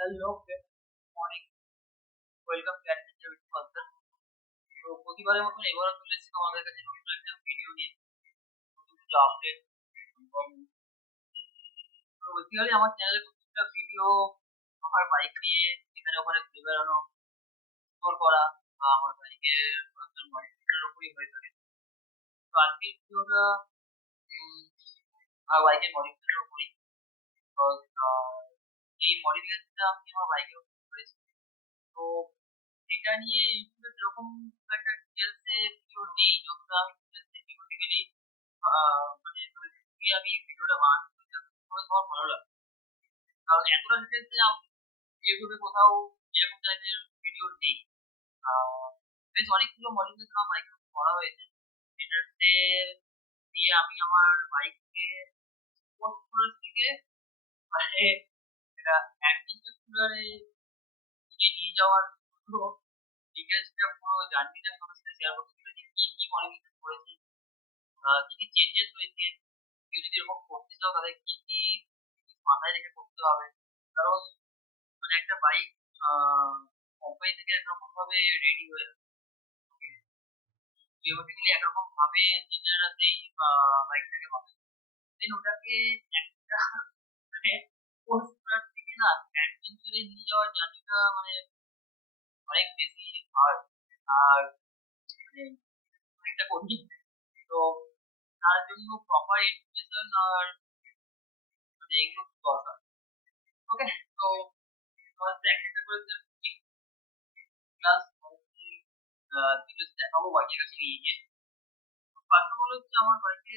Hello morning, welcome to adventure with Pulsar. তো প্রতিবারের মতন এবারও চলে এসেছি তোমাদের কাছে নতুন একটা ভিডিও নিয়ে, নতুন কিছু আপডেট। তো বেসিক্যালি আমার চ্যানেলে প্রত্যেকটা ভিডিও আমার বাইক নিয়ে এখানে ওখানে ঘুরে বেড়ানো, এক্সপ্লোর করা বা আমার বাইকের পার্সোনাল মডিফিকেশনের উপরই হয়ে থাকে। তো আজকের ভিডিওটা আমার বাইকের মডিফিকেশনের উপরই। Because, এই মডিফিকেশনটা আমি আমার বাইকের উপর করেছি। তো এটা নিয়ে ইউটিউবে সেরকম খুব একটা ডিটেলসে ভিডিও নেই, যতটা আমি থিওরিটিক্যালি মানে যদি আমি ভিডিওটা বানাতে চাই তাহলে তোমার ভালো লাগবে। কারণ এতটা ডিটেলসে আমি ইউটিউবে কোথাও এরকম টাইপের ভিডিও নেই। আহ, বেশ অনেকগুলো মডিফিকেশন আমার বাইকের উপর করা হয়েছে, যেটাতে দিয়ে আমি আমার বাইককে স্পোর্টস থেকে মানে এটা অ্যাডভেঞ্চার ট্যুরে নিয়ে যাওয়ার পুরো ডিটেলসটা, পুরো জার্নিটা তোমার সাথে শেয়ার করতে পেরেছি। কি কি মডিফিকেশন করেছি, কি কি চেঞ্জেস হয়েছে, কেউ যদি এরকম করতে চাও তাহলে কি কি জিনিস মাথায় রেখে করতে হবে। কারণ মানে একটা বাইক কোম্পানি থেকে একরকম ভাবে রেডি হয়ে আসে, থিওরিটিক্যালি একরকম ভাবে ইঞ্জিনিয়াররা সেই বাইকটাকে হবে, দেন ওটাকে একটা মানে স্পোর্টস কার থেকে না অ্যাডভেঞ্চারে নিয়ে যাওয়ার জার্নিটা মানে অনেক বেশি হার্ড আর মানে অনেকটা কঠিন। তো তার জন্য প্রপার এডুকেশন আর মানে এগুলো খুব দরকার। ওকে, তো ফার্স্ট একটা করে ক্লাস ডিটেলস দেখাবো বাইকের কাছে নিয়ে গিয়ে। ফার্স্ট অফ অল হচ্ছে আমার বাইকে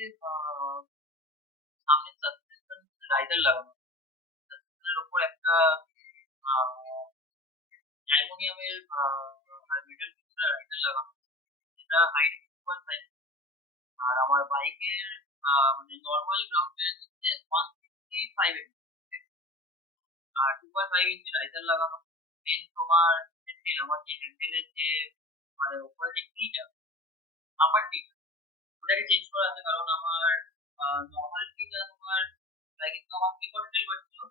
সামনে সাসপেনশন রাইডার লাগানো, সাসপেনশনের উপর একটা অ্যালুমিনিয়ামের আর মেটাল রাইডার লাগানো, যেটা হাইট 2.5। আর আমার বাইকের মানে নর্মাল গ্রাউন্ড ক্লিয়ারেন্স হচ্ছে 165 এম, আর 2.5 ইঞ্চি রাইজার লাগানো। দেন তোমার হ্যান্ডেল, আমার যে হ্যান্ডেলের যে মানে উপরে যে কিটা, আপার কিটা, ওটাকে চেঞ্জ করা আছে। কারণ আমার নর্মাল কিটা তোমার কিন্তু আমার স্লিপার ডেলিভার ছিল,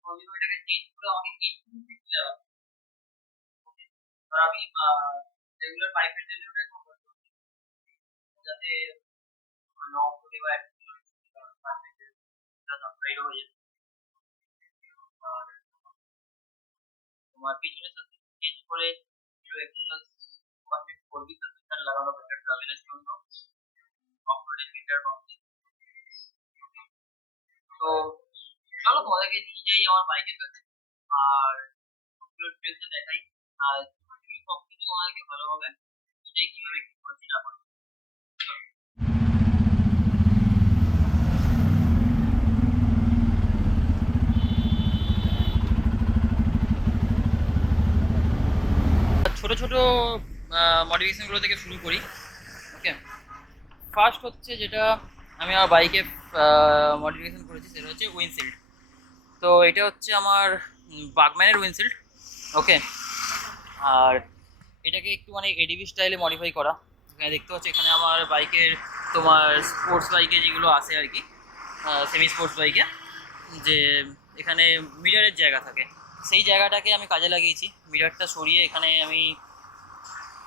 তো ওই জন্য এটাকে চেঞ্জ করে আমাকে ইনফিনিটি কিটা, আর আমি রেগুলার পাইপ হ্যান্ডেল ওটাকে কনভার্ট করছি, যাতে নক করে বা সাবস্ক্রাইব হয়ে যায়। আর তোমার পিছনে চেঞ্জ করে জিরো এক্সেল 1.4 সাসপেনশন লাগানো বেটার ট্রাভেলের জন্য, অফ রোডের মিটার পাচ্ছি। তো চলো তোমাদেরকে নিয়ে যাই আমার বাইকের কাছে, আর ডিটেলসে দেখাই, আর সব কিছু তোমাদেরকে ভালোভাবে এটাই কিভাবে কি করছি না করছি। ছোট ছোট মডিফিকেশনগুলো থেকে শুরু করি। ওকে, ফার্স্ট হচ্ছে যেটা আমি আমার বাইকে মডিফিকেশন করেছি সেটা হচ্ছে উইন্ডশিল্ড। তো এটা হচ্ছে আমার বাগম্যানের উইন্ডশিল্ড। ওকে, আর এটাকে একটু মানে এডিবি স্টাইলে মডিফাই করা। এখানে দেখতে পাচ্ছি এখানে আমার বাইকের তোমার স্পোর্টস বাইকে যেগুলো আছে আর কি, সেমি স্পোর্টস বাইকে যে এখানে মিরারের জায়গা থাকে, সেই জায়গাটাকে আমি কাজে লাগিয়েছি। মিরারটা সরিয়ে এখানে আমি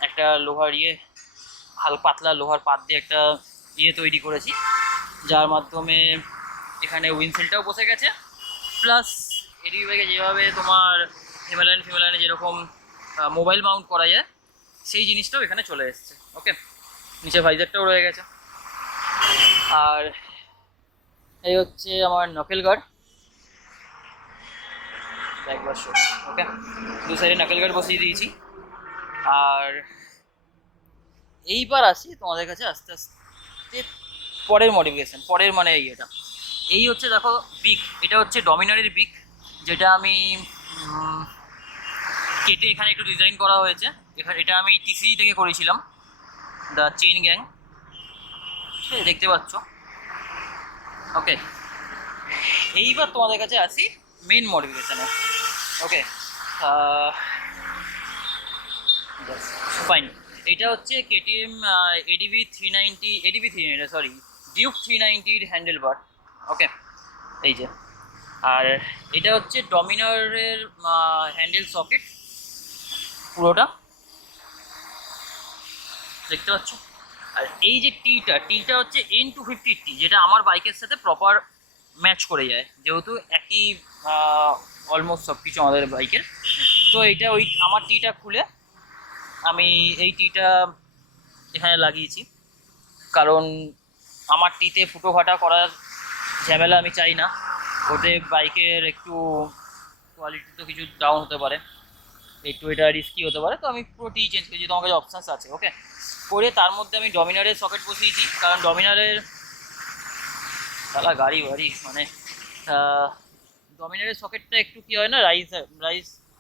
একটা লোহার পাতলা লোহার পাত দিয়ে একটা তৈরি করেছি, যার মাধ্যমে এখানে উইন্ডশিল্ডটাও বসে গেছে, প্লাস এডিবি বাইকে যেভাবে তোমার হিমালয়ানে যেরকম মোবাইল মাউন্ট করা যায় সেই জিনিসটাও এখানে চলে এসেছে। ওকে, নিচে ভাইজারটাও রয়ে গেছে। আর এই হচ্ছে আমার নকেল গার্ড, একবার শো। ওকে, দু সাইডে নকেল গার্ড বসিয়ে দিয়েছি। আর এইবার আসি তোমাদের কাছে আস্তে আস্তে পরের মডিফিকেশন, পরের মানে এটা এই হচ্ছে দেখো বিক, এটা হচ্ছে ডমিনারের বিক, যেটা আমি কেটে এখানে একটু ডিজাইন করা হয়েছে। এখানে এটা আমি টিসি থেকে করেছিলাম, দ্য চেইন গ্যাং, দেখতে পাচ্ছ। ওকে, এইবার তোমাদের কাছে আসি মেন মডিফিকেশানে। ওকে, ফাইন। এটা হচ্ছে কেটিএম এডিবি 390, সরি ডিউক 390-র হ্যান্ডেল বার। ওকে, এই যে আর এটা হচ্ছে ডমিনারের হ্যান্ডেল সকেট পুরোটা, দেখতে পাচ্ছ। আর এই যে টিটা হচ্ছে N250 যেটা আমার বাইকের সাথে প্রপার ম্যাচ করে যায়, যেহেতু একই অলমোস্ট সব কিছু আমাদের বাইকের। তো এটা ওই আমার টিটা খুলে আমি এই টিটা এখানে লাগিয়েছি, কারণ আমার টিতে ফুটো ফাটা করার ঝামেলা আমি চাই না, ওতে বাইকের একটু কোয়ালিটি তো কিছু ডাউন হতে পারে, একটু এটা রিস্কি হতে পারে। তো আমি পুরো টি চেঞ্জ করেছি, তোমার কাছে অপশানস আছে ওকে। করে তার মধ্যে আমি ডমিনারের সকেট বসিয়েছি, কারণ ডমিনারের তালা গাড়ি বাড়ি মানে ডমিনারের সকেটটা একটু কি হয় না, রাইস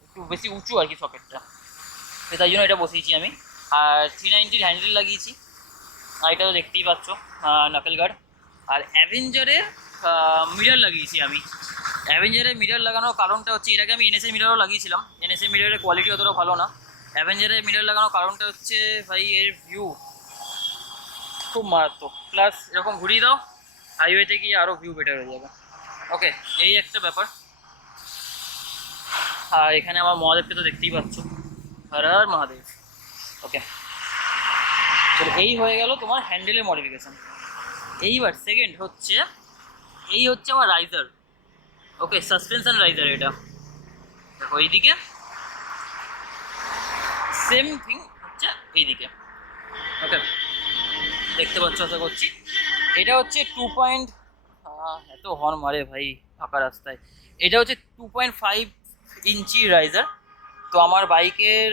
একটু বেশি উঁচু আর কি সকেটটা, তো তাই জন্য এটা বসিয়েছি আমি। আর 390 হ্যান্ডেল লাগিয়েছি, আর এটা তো দেখতেই পাচ্ছ নাকেল গার্ড। আর অ্যাভেঞ্জারের মিরর লাগিয়েছি আমি। অ্যাভেঞ্জারের মিরর লাগানোর কারণটা হচ্ছে, এর আগে আমি এনএসএ মিররও লাগিয়েছিলাম, এনএসএ মিররের কোয়ালিটি অতটা ভালো না। অ্যাভেঞ্জারের মিরর লাগানোর কারণটা হচ্ছে ভাই এর ভিউ খুব মারাত্মক, প্লাস এরকম ঘুরিয়ে দাও হাইওয়েতে গিয়ে আরও ভিউ বেটার হয়ে যাবে। ওকে, এই একটা ব্যাপার। আর এখানে আমার মহাদেবকে তো দেখতেই পাচ্ছ, হর হর মহাদেব। ওকে, তো এই হয়ে গেল তোমার হ্যান্ডেলের মডিফিকেশন। এইবার সেকেন্ড হচ্ছে, এই হচ্ছে আমার রাইজার। ওকে, সাসপেনশন রাইজার এটা দেখো, এইদিকে সেম থিং হচ্ছে এইদিকে। ওকে, দেখতে পাচ্ছ আশা করছি। এটা হচ্ছে 2. এত হর্ন মারে ভাই ফাঁকা রাস্তায়। এটা হচ্ছে 2.5 ইঞ্চি রাইজার। তো আমার বাইকের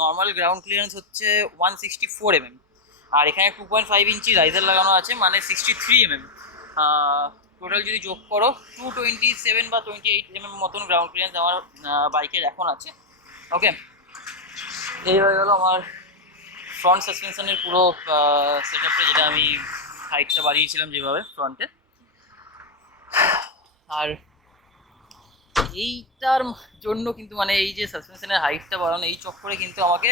নর্মাল গ্রাউন্ড ক্লিয়ারেন্স হচ্ছে 164 mm, আর এখানে 2.5 ইঞ্চি রাইজার লাগানো আছে, মানে 63 mm। টোটাল যদি যোগ করো 227 বা 28 mm মতন গ্রাউন্ড ক্লিয়ারেন্স আমার বাইকের এখন আছে। ওকে, এই হয়ে গেল আমার ফ্রন্ট সাসপেনশনের পুরো সেটআপটা, যেটা আমি হাইটটা বাড়িয়েছিলাম যেভাবে ফ্রন্টে। আর এইটার জন্য কিন্তু মানে এই যে সাসপেনশনের হাইটটা বাড়ানো, এই চক্করে কিন্তু আমাকে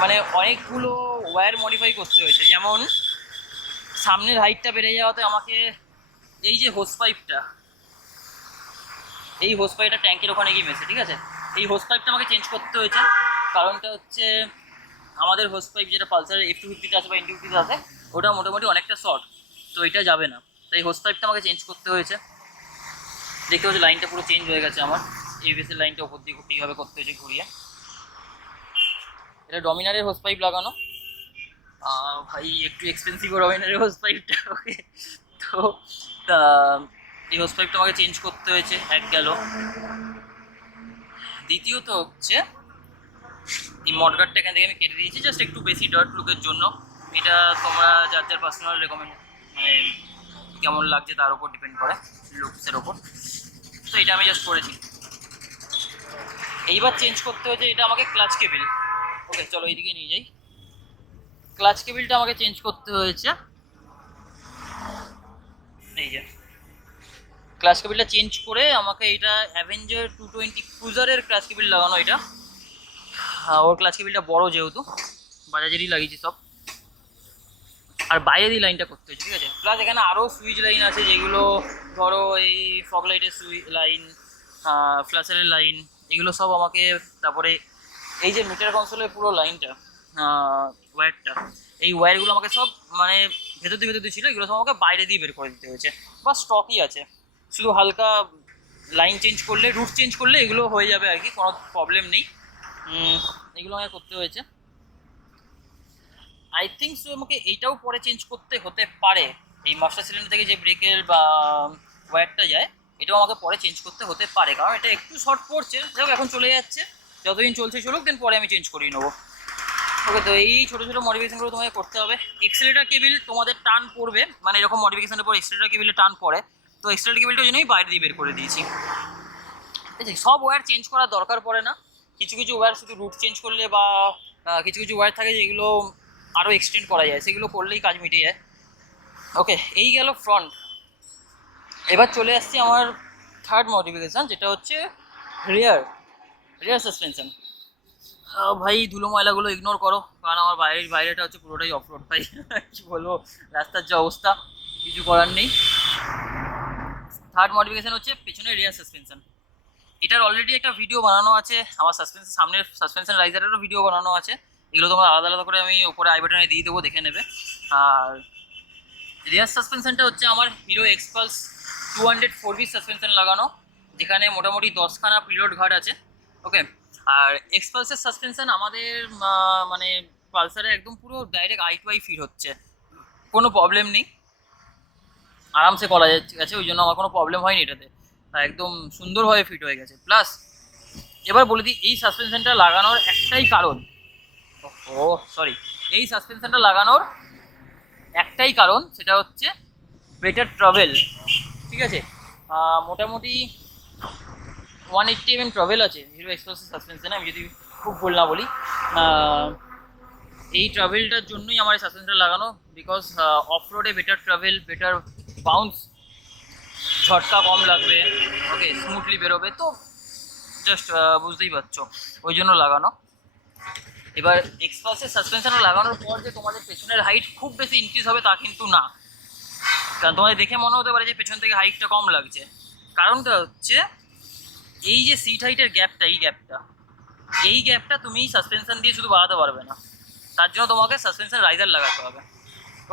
মানে অনেকগুলো ওয়্যার মডিফাই করতে হয়েছে। যেমন সামনের হাইটটা বেড়ে যাওয়াতে আমাকে এই যে হোস পাইপটা, এই হোস পাইপটা ট্যাঙ্কের ওখানে গিয়ে মেশে, ঠিক আছে, এই হোস পাইপটা আমাকে চেঞ্জ করতে হয়েছে। কারণটা হচ্ছে আমাদের হোস পাইপ যেটা পালসারের F250 আছে বা N250 আছে, ওটা মোটামুটি অনেকটা শর্ট, তো এটা যাবে না, তাই হোস পাইপটা আমাকে চেঞ্জ করতে হয়েছে। দেখতে পাচ্ছি লাইনটা পুরো চেঞ্জ হয়ে গেছে আমার, এবিএসের লাইনটা ওপর দিয়ে এইভাবে করতে হয়েছে ঘুরিয়ে। এটা ডমিনারের হোস পাইপ লাগানো, ভাই একটু এক্সপেন্সিভ ডমিনারের হোস পাইপটা। ওকে, তো এই হোস পাইপটা আমাকে চেঞ্জ করতে হয়েছে, এক গেল। দ্বিতীয়ত হচ্ছে এই মডগার্ডটা এখান থেকে আমি কেটে দিয়েছি, জাস্ট একটু বেশি ডার্ট লুকের জন্য। এটা তোমরা যার যার পার্সোনাল রেকমেন্ড মানে কেমন লাগছে তার উপর ডিপেন্ড করে, লুকসের ওপর। তো এটা আমি জাস্ট করেছি। এইবার চেঞ্জ করতে হয়েছে এটা আমাকে ক্লাচ কেবিল। ওকে, চলো এইদিকে নিয়ে যাই। ক্লাচ কেবিলটা আমাকে চেঞ্জ করতে হয়েছে, এই যে ক্লাচ কেবিলটা চেঞ্জ করে আমাকে এটা অ্যাভেঞ্জার 220 ক্রুজারের ক্লাচ কেবিল লাগানো। এটা ওর ক্লাচ কেবিলটা বড়, যেহেতু বাজাজেরই লাগিয়েছি সব। আর বাইরে দিয়ে লাইনটা করতে হয়েছে, ঠিক আছে। প্লাস এখানে আরও সুইচ লাইন আছে, যেগুলো ধরো এই ফগ লাইটের সুইচ লাইন, ফ্ল্যাশারের লাইন, এগুলো সব আমাকে। তারপরে এই যে মিটার কনসোলের পুরো লাইনটা, ওয়্যারটা, এই ওয়্যারগুলো আমাকে সব মানে ভেতর দিয়ে ছিল, এগুলো সব আমাকে বাইরে দিয়ে বের করে দিতে হয়েছে। বা স্টকই আছে, শুধু হালকা লাইন চেঞ্জ করলে, রুট চেঞ্জ করলে এগুলো হয়ে যাবে আর কি, কোনো প্রবলেম নেই। এগুলো আমাকে করতে হয়েছে। আই থিঙ্ক সো আমাকে এইটাও পরে চেঞ্জ করতে হতে পারে, এই মাস্টার সিলিন্ডার থেকে যে ব্রেকের বা ওয়্যারটা যায়, এটাও আমাকে পরে চেঞ্জ করতে হতে পারে, কারণ এটা একটু শর্ট পড়ছে। যাই হোক, এখন চলে যাচ্ছে, যতদিন চলছে চলুক, দেন পরে আমি চেঞ্জ করিয়ে নেবো। ওকে, তো এই ছোটো ছোটো মডিফিকেশনগুলো তোমাকে করতে হবে। এক্সেলেটার কেবিল তোমাদের টান পড়বে, মানে এরকম মডিফিকেশনের পর এক্সেলেটার কেবিলে টান পড়ে, তো এক্সেলেটার কেবিলটার জন্যই বাইরে দিয়ে বের করে দিয়েছি। ঠিক আছে, সব ওয়্যার চেঞ্জ করার দরকার পড়ে না, কিছু কিছু ওয়্যার শুধু রুট চেঞ্জ করলে বা কিছু কিছু ওয়্যার থাকে যেগুলো আরও এক্সটেন্ড করা যায়, সেগুলো করলেই কাজ মিটে যায়। ওকে, এই গেল ফ্রন্ট। এবার চলে আসছি আমার থার্ড মডিফিকেশান, যেটা হচ্ছে রিয়ার সাসপেনশন। ভাই ধুলো ময়লাগুলো ইগনোর করো, কারণ আমার বাইরেটা হচ্ছে পুরোটাই অফরোড ভাই। কী বলবো, রাস্তার যে অবস্থা, কিছু করার নেই। থার্ড মডিফিকেশন হচ্ছে পেছনের রিয়ার সাসপেনশন। এটার অলরেডি একটা ভিডিও বানানো আছে, আমার সামনের সাসপেনশন রাইজারেরও ভিডিও বানানো আছে। এগুলো তোমরা আলাদা আলাদা করে আমি উপরে আই বাটনে দিয়ে দেবো, দেখে নেবে। আর রিয়ার সাসপেনশনটা হচ্ছে আমার হিরো এক্সপালস 204V সাসপেনশন লাগানো, যেখানে মোটামুটি 10খানা পিরিয়ড ঘাট আছে। ওকে, আর এক্সপালসের সাসপেনশন আমাদের মানে পালসারে একদম পুরো direct eye to eye fit হচ্ছে, কোনো প্রবলেম নেই, আরামসে করা যাচ্ছে। ওই জন্য আমার কোনো প্রবলেম হয়নি এটাতে, একদম সুন্দরভাবে ফিট হয়ে গেছে। প্লাস এবার বলে দিই, এই সাসপেনশনটা লাগানোর একটাই কারণ, এই সাসপেনশনটা লাগানোর একটাই কারণ, সেটা হচ্ছে বেটার ট্রাভেল। ঠিক আছে, মোটামুটি 180 mm ট্রাভেল আছে হিরো এক্সপ্রেস সাসপেনশনে, আমি যদি খুব ভুল না বলি। এই ট্রাভেলটার জন্যই আমার এই সাসপেনশনটা লাগানো, বিকজ অফ রোডে বেটার ট্রাভেল, বেটার বাউন্স, ঝটকা কম লাগবে, ওকে, স্মুথলি বেরোবে। তো জাস্ট বুঝতেই পারছো, ওই জন্য লাগানো। এবার এক্সপালসের সাসপেনশনটা লাগানোর পর যে তোমাদের পেছনের হাইট খুব বেশি ইনক্রিজ হবে তা কিন্তু না, কারণ তোমাদের দেখে মনে হতে পারে যে পেছন থেকে হাইটটা কম লাগছে। কারণটা হচ্ছে এই যে সিট হাইটের গ্যাপটা, এই গ্যাপটা তুমি সাসপেনশন দিয়ে শুধু বাড়াতে পারবে না, তার জন্য তোমাকে সাসপেনশন রাইজার লাগাতে হবে।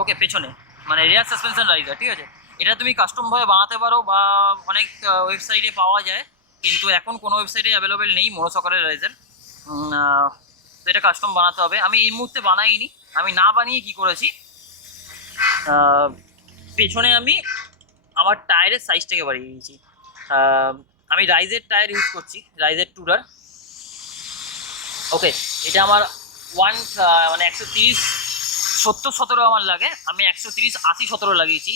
ওকে, পেছনে মানে রিয়ার সাসপেনশন রাইজার। ঠিক আছে, এটা তুমি কাস্টমভাবে বানাতে পারো বা অনেক ওয়েবসাইটে পাওয়া যায়, কিন্তু এখন কোনো ওয়েবসাইটে অ্যাভেলেবেল নেই মোনোসকারের রাইজার। তো এটা কাস্টম বানাতে হবে। আমি এই মুহূর্তে বানাইনি, আমি না বানিয়ে কি করেছি, পেছনে আমি আমার টায়ারের সাইজটাকে বাড়িয়ে দিয়েছি। আমি রাইজের টায়ার ইউজ করছি, রাইজের টুরার। ওকে, এটা আমার মানে 130 70-17 আমার লাগে, আমি 130 80-17 লাগিয়েছি।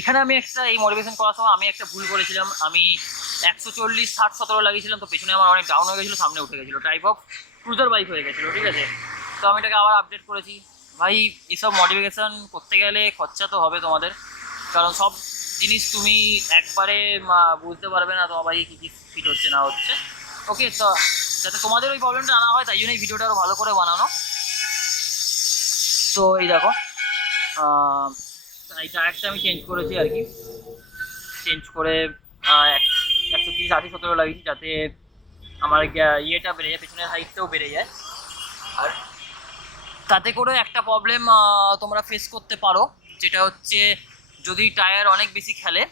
এখানে আমি একটা এই মডিফিকেশন করার সময় আমি একটা ভুল করেছিলাম, আমি 140 60-17 লাগিয়েছিলাম, তো পেছনে আমার অনেক ডাউন হয়ে গেছিলো, সামনে উঠে গেছিলো, টাইপ অফ ক্রুজার বাইক হয়ে গেছিলো। ঠিক আছে, তো আমি এটাকে আবার আপডেট করেছি। ভাই, এইসব মডিফিকেশান করতে গেলে খরচা তো হবে তোমাদের, কারণ সব জিনিস তুমি একবারে বুঝতে পারবে না তোমার বাইকে কী কী ফিট হচ্ছে না হচ্ছে। ওকে, তো যাতে তোমাদের ওই প্রবলেমটা না হয় তাই জন্য এই ভিডিওটা আরও ভালো করে বানানো। তো এই দেখো, এই টায়ারটা আমি চেঞ্জ করেছি আর কি, চেঞ্জ করে 130 80-17 লাগিয়েছি, যাতে আমার ইয়েটা বেড়ে যায়, পেছনের হাইটটাও বেড়ে যায়। আর তাতে করে একটা প্রবলেম তোমরা ফেস করতে পারো, যেটা হচ্ছে যদি টায়ার অনেক বেশি খেলে,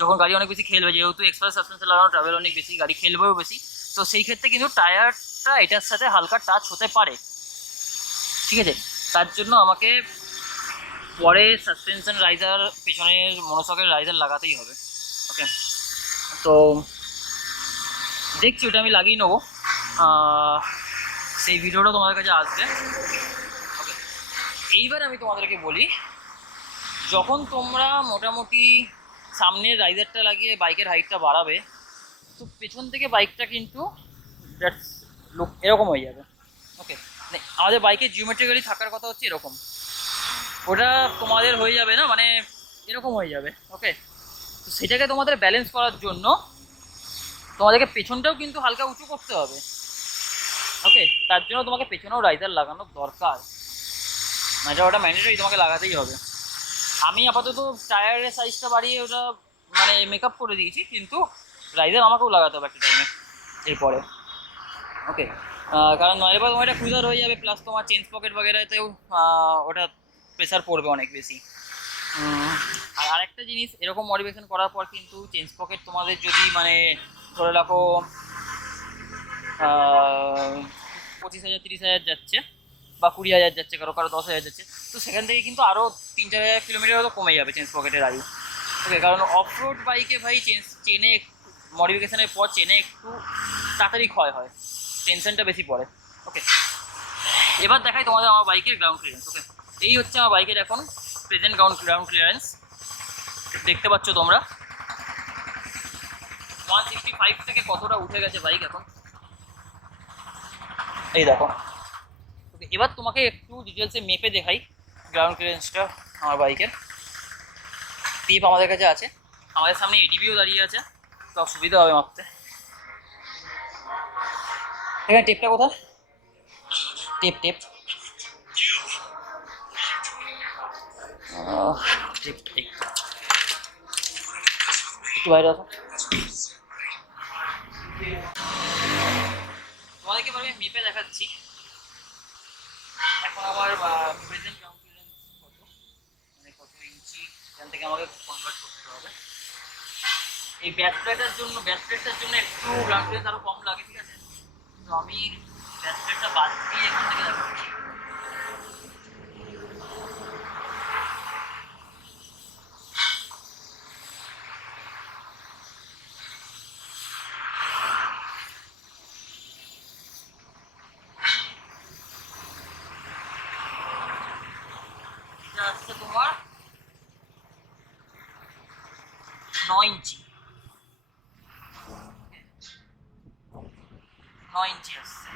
যখন গাড়ি অনেক বেশি খেলবে, যেহেতু এক্সপ্রেস সাসপেনশন লাগানো, ট্রাভেল অনেক বেশি, গাড়ি খেলবেও বেশি, তো সেই ক্ষেত্রে কিন্তু টায়ারটা এটার সাথে হালকা টাচ হতে পারে। ঠিক আছে, তার জন্য আমাকে পরে সাসপেনশন রাইজার, পেছনের মনোসকের রাইজার লাগাতেই হবে। ওকে, তো দেখছি ওটা আমি লাগিয়ে নেবো, সেই ভিডিওটা তোমাদের কাছে আসবে। ওকে, এইবার আমি তোমাদেরকে বলি, যখন তোমরা মোটামুটি সামনের রাইজারটা লাগিয়ে বাইকের হাইটটা বাড়াবে, তো পেছন থেকে বাইকটা কিন্তু লুক এরকম হয়ে যাবে। ওকে, আমাদের বাইকের জিওমেট্রিক্যালি থাকার কথা হচ্ছে এরকম, ওটা তোমাদের হয়ে যাবে না, মানে এরকম হয়ে যাবে। ওকে, তো সেটাকে তোমাদের ব্যালেন্স করার জন্য তোমাদেরকে পেছনটাও কিন্তু হালকা উঁচু করতে হবে। ওকে, তার জন্য তোমাকে পেছনেও রাইজার লাগানো দরকার, মানে ওটা ম্যান্ডেটরি, তোমাকে লাগাতেই হবে। আমি আপাতত টায়ারের সাইজটা বাড়িয়ে ওটা মানে মেকআপ করে দিয়েছি, কিন্তু রাইজার আমাকেও লাগাতে হবে একটা টাইমে এরপরে। ওকে, কারণ নইলে তোমার এটা ক্রুজার হয়ে যাবে, প্লাস তোমার চেঞ্জ পকেট বগেরাতেও ওটা প্রেসার পড়বে অনেক বেশি। আর আরেকটা জিনিস, এরকম মডিফিকেশন করার পর কিন্তু চেঞ্জ পকেট তোমাদের যদি মানে ধরে রাখো 25,000 30,000 যাচ্ছে, বা 20,000 যাচ্ছে, কারো 10,000 যাচ্ছে, তো সেখান থেকে কিন্তু আরও 3-4 কিলোমিটার হয়তো কমে যাবে চেঞ্জ পকেটের আয়ু। ওকে, কারণ অফ রোড বাইকে ভাই চেনে মডিফিকেশনের পর চেনে একটু তাড়াতাড়ি ক্ষয় হয়, টেনশনটা বেশি পড়ে। ওকে, এবার দেখাই তোমাদের আমার বাইকের গ্রাউন্ড ক্লিয়ারেন্স। ওকে, এই হচ্ছে আমার বাইকের এখন প্রেজেন্ট গ্রাউন্ড ক্লিয়ারেন্স, দেখতে পাচ্ছ তোমরা 165 থেকে কতটা উঠে গেছে বাইক এখন, এই দেখো। ওকে, এবার তোমাকে একটু ডিটেলসে মেপে দেখাই গ্রাউন্ড ক্লিয়ারেন্সটা আমার বাইকের। টেপ আমাদের কাছে আছে, আমাদের সামনে এডিবিও দাঁড়িয়ে আছে, তো সুবিধা হবে মাপতে। এখানে টেপটা কোথায়, টেপ টেপ টেপ বাইরে আসো। তোমাদেরকে এবার আমি মেপে দেখাচ্ছি এখন আমার প্রেজেন্ট গ্রাউন্ড ক্লিয়ারেন্স কত, মানে কত ইঞ্চি এখান থেকে আমাকে কনভার্ট করতে হবে। এই ব্যাক প্লেটটার জন্য একটু গ্রাউন্ড ক্লিয়ারেন্স আরো কম লাগে, ঠিক আছে? তো আমি ব্যাক প্লেটটা বাদ দিয়ে এখান থেকে দেখাচ্ছি। এটা আসছে তোমার 9 ইঞ্চি, 9 ইঞ্চি আসছে।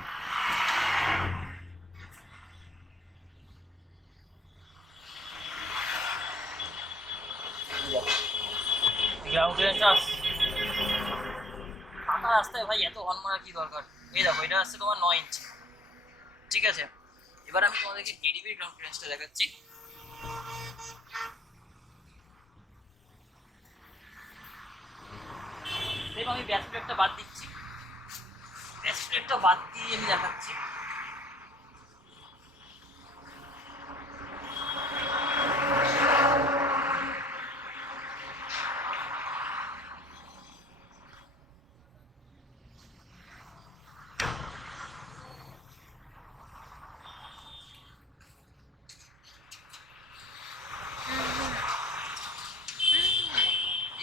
গ্রাউন্ড ক্লিয়ারেন্সটা আসছে। ফাঁকা রাস্তায় ভাই এত হর্ন মারার কি দরকার? এই দেখো এটা আসছে তোমার 9 ইঞ্চি, ঠিক আছে? এবার আমি তোমাদেরকে এডিবির গ্রাউন্ড ক্লিয়ারেন্সটা দেখাচ্ছি। এবার আমি ব্যাক প্লেটটা বাদ দিচ্ছি, ব্যাক প্লেটটা বাদ দিয়ে আমি দেখাচ্ছি।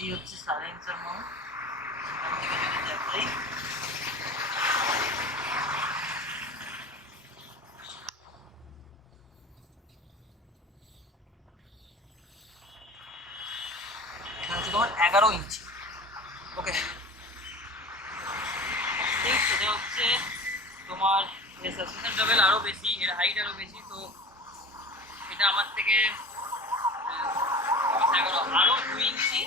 এই হচ্ছে সাইলেন্সার মাউন্ট, এখান থেকে যদি দেখাই এটা হচ্ছে তোমার 11 ইঞ্চি। ওকে, এটা হচ্ছে তোমার এর সাসপেনশন লেভেল আরো বেশি, এর হাইট আরো বেশি, তো এটা আমার থেকে 11 আরো 2 ইঞ্চি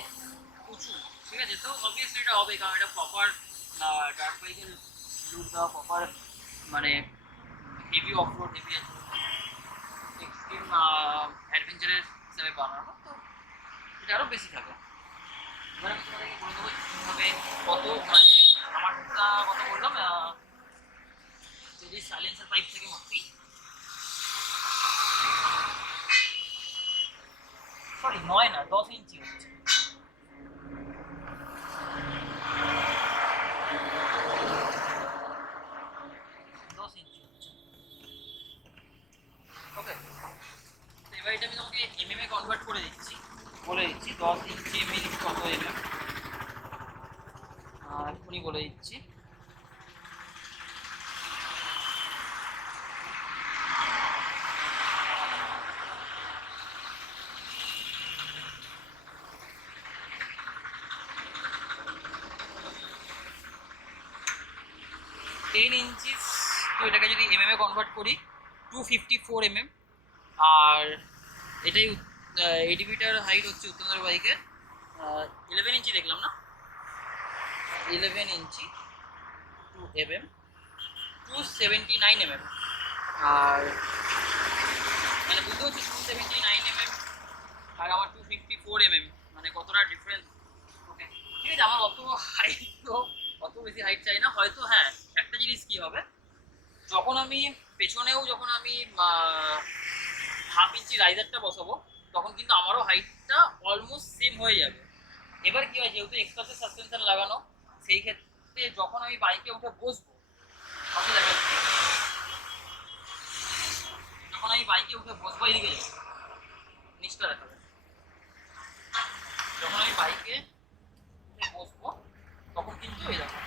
উঁচু, ঠিক আছে? তো অবভিয়াসলি এটা হবে, কারণ এটা প্রপার ডার্ট বাইকের লুক দেওয়া, প্রপার মানে হেভি অফরোড, হেভি এক্সট্রিম অ্যাডভেঞ্চারের হিসাবে বানানো, তো এটা আরও বেশি থাকে। এবার আমি তোমাদেরকে বলে দেবো কীভাবে কত, মানে আমারটা কথা বললাম যদি সাইলেন্সার পাইপ থেকে মাপি, সরি 9 না 10 ইঞ্চি হচ্ছে। ওকে, তো এবার এটা আমি তোমাকে এমএম এ কনভার্ট করে দিচ্ছি, বলে দিচ্ছি 10 ইঞ্চি মিনিট কত এমএম, এক্ষুনি বলে দিচ্ছি। টেন ইঞ্চিস, তো এটাকে যদি এমএম এ কনভার্ট করি 254 mm, আর এটাই এডিবিটার হাইট হচ্ছে উত্তমদার বাইকের 11 ইঞ্চি দেখলাম না, 11 ইঞ্চি 2 mm 279 mm, আর মানে বুঝতে হচ্ছে 279 mm আর আমার 254 mm, মানে কতটা ডিফারেন্স। ওকে, ঠিক আছে, আমার অত হাইট তো অত বেশি হাইট চাই না। হয়তো হ্যাঁ একটা জিনিস কি হবে, যখন আমি পেছনেও যখন আমি হাফ ইঞ্চি রাইজারটা বসাবো তখন কিন্তু আমারও হাইটটা অলমোস্ট সেম হয়ে যাবে। এবার কি হয়, যেহেতু এক্সট্রাসের সাসপেনশন লাগানো, সেই ক্ষেত্রে যখন আমি বাইকে উঠে বসবো, যখন আমি বাইকে উঠে বসবো এদিকে যাবো, নিচটা দেখাবে, যখন আমি বাইকে উঠে বসবো তখন কিন্তু এই দেখো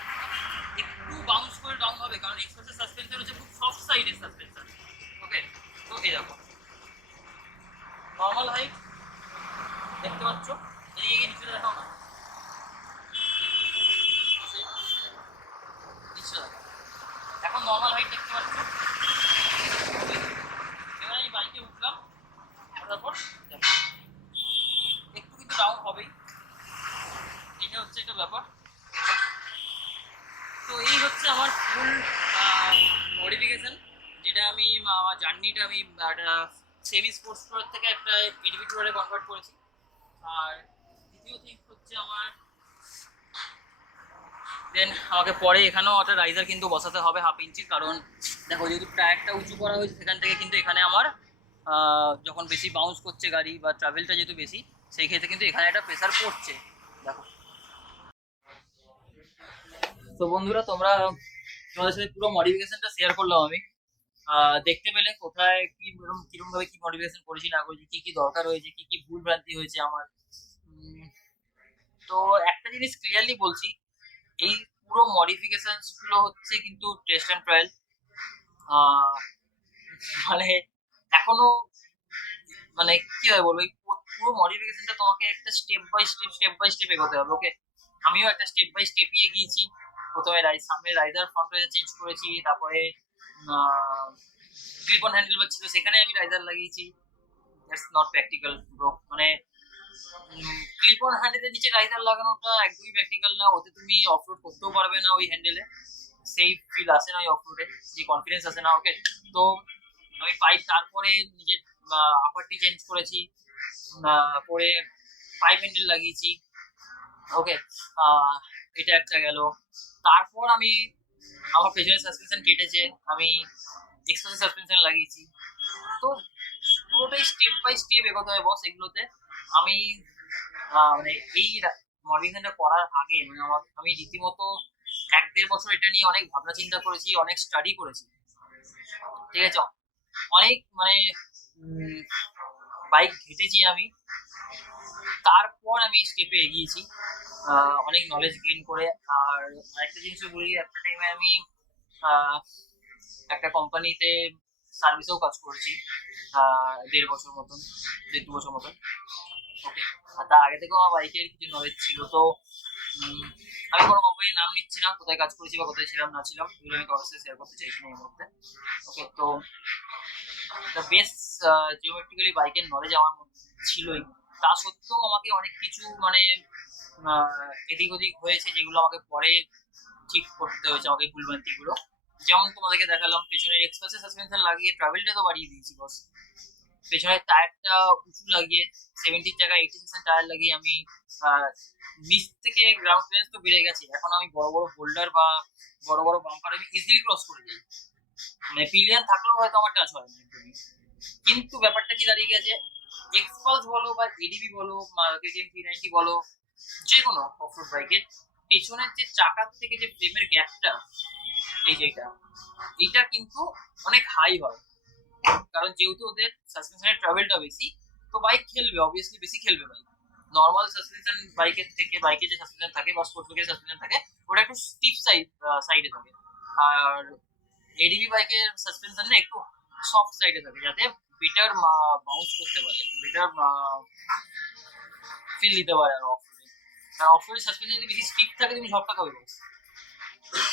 একটু বাউন্স করে ডাউন হবে, কারণ এক্সপ্রেসের সাসপেনশন হচ্ছে খুব সফট সাইডের সাসপেনশন। ওকে, তো এই দেখো নর্মাল হাইট দেখতে পাচ্ছ, এদিকে গিয়ে নিচে দেখাও না, নিচে দেখো, এখন নর্মাল হাইট দেখতে পাচ্ছ। এবার আমি বাইকে উঠলাম, তারপর দেখো একটু কিন্তু ডাউন হবেই, এটা হচ্ছে একটা ব্যাপার। তো এই হচ্ছে আমার ফুল মডিফিকেশন, যেটা আমি আমার জার্নিটা আমি একটা সেমি স্পোর্টস টুয়ার থেকে একটা এডিবি টুয়ারে কনভার্ট করেছি। আর দ্বিতীয় থিং হচ্ছে আমার দেন আমাকে পরে এখানেও একটা রাইজার কিন্তু বসাতে হবে 1/2 ইঞ্চি, কারণ দেখো যেহেতু টায়ারটা উঁচু করা হয়েছে সেখান থেকে কিন্তু এখানে আমার যখন বেশি বাউন্স করছে গাড়ি বা ট্রাভেলটা যেহেতু বেশি, সেই ক্ষেত্রে কিন্তু এখানে একটা প্রেসার পড়ছে। দেখো, তো বন্ধুরা তোমরা, তোমাদের সাথে পুরো মডিফিকেশনটা শেয়ার করলাম আমি। দেখতে পেলে কোথায় কি কিরকম ভাবে কি মডিফিকেশন করেছি না করেছি, কি কি দরকার হয়েছে, কি কি ভুল ভ্রান্তি হয়েছে আমার। উম, তো একটা জিনিস ক্লিয়ারলি বলছি, এই পুরো মডিফিকেশন গুলো হচ্ছে কিন্তু টেস্ট অ্যান্ড ট্রায়াল। মানে এখনো, মানে কি হয় বলবো, এই পুরো মডিফিকেশনটা তোমাকে একটা স্টেপ বাই স্টেপ এগোতে হবে। ওকে, আমিও একটা স্টেপ বাই স্টেপই এগিয়েছি। প্রথমে সামনে রাইজার ফ্রন্ট রাইজার চেঞ্জ করেছি, তারপরে ক্লিপ অন হ্যান্ডেল ছিল সেখানে আমি রাইজার লাগিয়েছি। That's not practical bro. মানে ক্লিপ অন হ্যান্ডেলের নিচে রাইজার লাগানোটা একদমই প্র্যাকটিক্যাল না, ওতে তুমি অফরোড করতেও পারবে না ওই হ্যান্ডেলে, সেই ফিল আসে না ওই অফরোডে, সেই কনফিডেন্স আসে না। ওকে, তো আমি পাইপ, তারপরে নিজের আপারটি চেঞ্জ করেছি, করে পাইপ হ্যান্ডেল লাগিয়েছি। ওকে, এটা একটা গেল। তারপর আমি আমার পেছনে সাসপেনশন কেটেছে, আমি এক্সপ্রেস সাসপেনশন লাগিয়েছি। তো পুরোটাই স্টেপ বাই স্টেপ এগোতে হবে বস এগুলোতে। আমি মানে এই মডিফিকেশনটা করার আগে মানে আমি রীতিমতো 1-1.5 বছর এটা নিয়ে অনেক ভাবনা চিন্তা করেছি, অনেক স্টাডি করেছি। ঠিক আছে, অনেক মানে বাইক ঘেটেছি আমি, তারপর আমি স্টেপে এগিয়েছি, অনেক নলেজ গেইন করে। আর আরেকটা জিনিস বলি, একটা টাইমে আমি একটা কোম্পানিতে সার্ভিসেও কাজ করেছি 1.5 বছর মতন, 1-2 বছর মতন। ওকে, আর তার আগে থেকেও আমার বাইকের কিছু নলেজ ছিল। তো আমি কোনো কোম্পানির নাম নিচ্ছি না, কোথায় কাজ করেছি বা কোথায় ছিলাম না ছিলাম, এগুলো আমি তোমার সাথে শেয়ার করতে চাইছি না এই মুহূর্তে। ওকে, তো বেশ জিওমেট্রিক্যালি বাইকের নলেজ আমার মধ্যে ছিলই, তা সত্ত্বেও আমাকে অনেক কিছু মানে এদিক ওদিক হয়েছে যেগুলো আমাকে পরে ঠিক করতে হয়েছে, আমাকে ভুলভ্রান্তি গুলো। যেমন তোমাদেরকে দেখালাম, পেছনের এক্সপ্রেসের সাসপেনশন লাগিয়ে ট্রাভেলটা তো বাড়িয়ে দিয়েছি বস। পেছনের টায়ারটা উঁচু লাগিয়ে 70-র জায়গায় 80 টায়ার লাগিয়ে আমি নিচ থেকে গ্রাউন্ড ক্লিয়ারেন্স তো বেড়ে গেছে, এখন আমি বড় বড় বোল্ডার বা বড় বড় বাম্পার আমি ইজিলি ক্রস করে যাই। মানে পিলিয়ন থাকলেও হয়তো আমার টাচ হয় না একদমই। কিন্তু ব্যাপারটা কি দাঁড়িয়ে গেছে, এক্সপালস বলো বা এডিবি বলো বা কেটিএম 390 বলো, যে কোনো অফরোড বাইকের পেছনের যে চাকার থেকে যে ফ্রেমের গ্যাপটা, এই যেটা, এটা কিন্তু অনেক হাই হয়। কারণ যেহেতু ওদের সাসপেনশনের ট্রাভেলটা বেশি, তো বাইক খেলবে, অবভিয়াসলি বেশি খেলবে বাইক। নর্মাল সাসপেনশন বাইকের থেকে, বাইকে যে সাসপেনশন থাকে বা স্পোর্টস বাইকের সাসপেনশন থাকে, ওটা একটু স্টিফ সাইডে থাকে। আর এডিবি বাইকের সাসপেনশন না একটু সফট সাইডে থাকে, যাতে বেটার বাউন্স করতে পারে, বেটার ফিল দিতে পারে। আর অফরোডে, আর অফরোডের সাসপেনশন যদি বেশি স্টিফ থাকে তুমি ঝটকা খাবে বাস,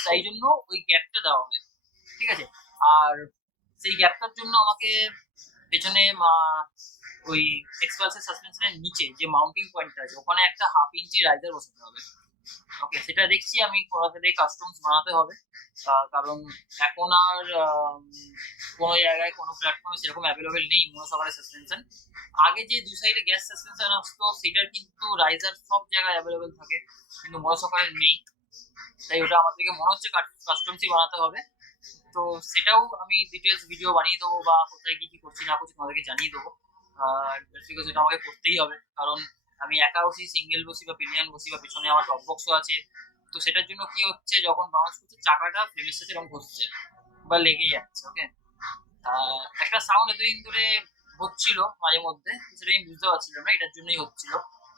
তাই জন্য ওই গ্যাপটা দেওয়া হয়। ঠিক আছে, আর সেই গ্যাপটার জন্য আমাকে পেছনে ওই এক্সপালসের সাসপেনশনের নিচে যে মাউন্টিং পয়েন্টটা আছে ওখানে একটা 1/2 ইঞ্চি রাইজার বসাতে হবে। ওকে, সেটা দেখছি আমি কোথাতে কাস্টমস বানাতে হবে, কারণ এখন আর কোনো জায়গায় কোনো প্ল্যাটফর্মে সেরকম অ্যাভেলেবেল নেই মনোসকারের সাসপেনশন। আগে যে 2 সাইডে গ্যাস সাসপেনশন আসতো সেটার কিন্তু রাইজার সব জায়গায় অ্যাভেলেবেল থাকে, কিন্তু মনোসকারের নেই। তাই ওটা আমাদেরকে মনে হচ্ছে কাস্টমসই বানাতে হবে। তো সেটাও আমি ডিটেলস ভিডিও বানিয়ে দেবো, বা কোথায় কি কি করছি না করছি তোমাদেরকে জানিয়ে দেবো। আর বিকজ এটা আমাকে করতেই হবে, কারণ আমি একা বসি, সিঙ্গেল বসি বা পিলিয়ন বসি, বা পেছনে আমার টপ বক্সও আছে। তো সেটার জন্য কি হচ্ছে, যখন বাউন্স করছে চাকাটা ফ্রেমের সাথে এরকম ঘষছে বা লেগে যাচ্ছে। ওকে, একটা সাউন্ড এতদিন ধরে হচ্ছিল মাঝে মধ্যে, সেটা আমি বুঝতে পারছিলাম না, এটার জন্যই হচ্ছিল,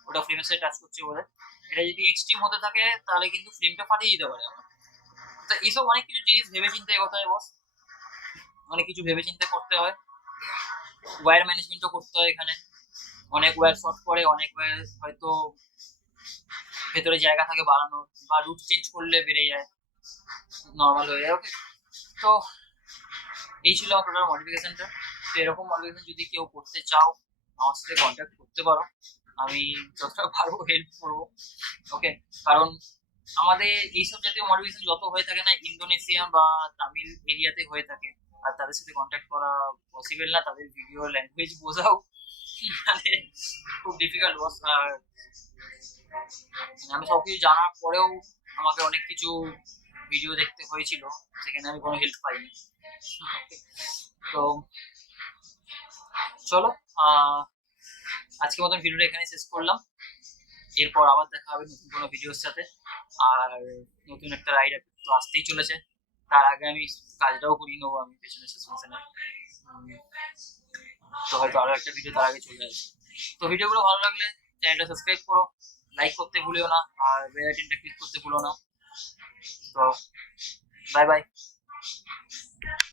ওটা ফ্রেমের সাথে টাচ করছে বলে। এটা যদি এক্সট্রিম হতে থাকে তাহলে কিন্তু ফ্রেমটা ফাটিয়ে দিতে পারে আমার। তো এইসব অনেক কিছু জিনিস ভেবে চিন্তে এগোতে হয় বস, অনেক কিছু ভেবে চিন্তে করতে হয়। ওয়্যার ম্যানেজমেন্টও করতে হয় এখানে, অনেক ওয়্যার শর্ট করে, অনেক ওয়্যার হয়তো ভেতরে জায়গা থাকে বাড়ানোর, বা রুট চেঞ্জ করলে বেড়ে যায়, নর্মাল হয়ে যায়। ওকে, তো এই ছিল আমার টোটাল মডিফিকেশনটা। তো এরকম মডিফিকেশন যদি কেউ করতে চাও আমার সাথে কন্ট্যাক্ট করতে পারো, আমি যতটা পারবো হেল্প করবো। ওকে, কারণ আমাদের এইসব জাতীয় মডিফিকেশন যত হয়ে থাকে না ইন্দোনেশিয়া বা তামিল এরিয়াতে হয়ে থাকে, আর তাদের সাথে কন্ট্যাক্ট করা পসিবল না, তাদের ভিডিও ল্যাঙ্গুয়েজ বোঝাও মানে খুব ডিফিকাল্ট বস। আর আমি সবকিছু জানার পরেও আমাকে অনেক কিছু ভিডিও দেখতে হয়েছিল, সেখানে আমি কোনো হেল্প পাইনি। তো চলো, আজকের মতন ভিডিওটা এখানে শেষ করলাম। এরপর আবার দেখা হবে নতুন কোনো ভিডিওর সাথে। আর নতুন একটা রাইড তো আসতেই চলেছে, তার আগে আমি কাজটাও করিয়ে নেবো আমি পেছনে সাসপেনশনে। তো হয়তো আরো একটা ভিডিও তার আগে চলে আসবে। তো ভিডিওগুলো ভালো লাগলে চ্যানেলটা সাবস্ক্রাইব করো, লাইক করতে ভুলিও না, আর বেল আইকনটা ক্লিক করতে ভুলো না। তো বাই বাই।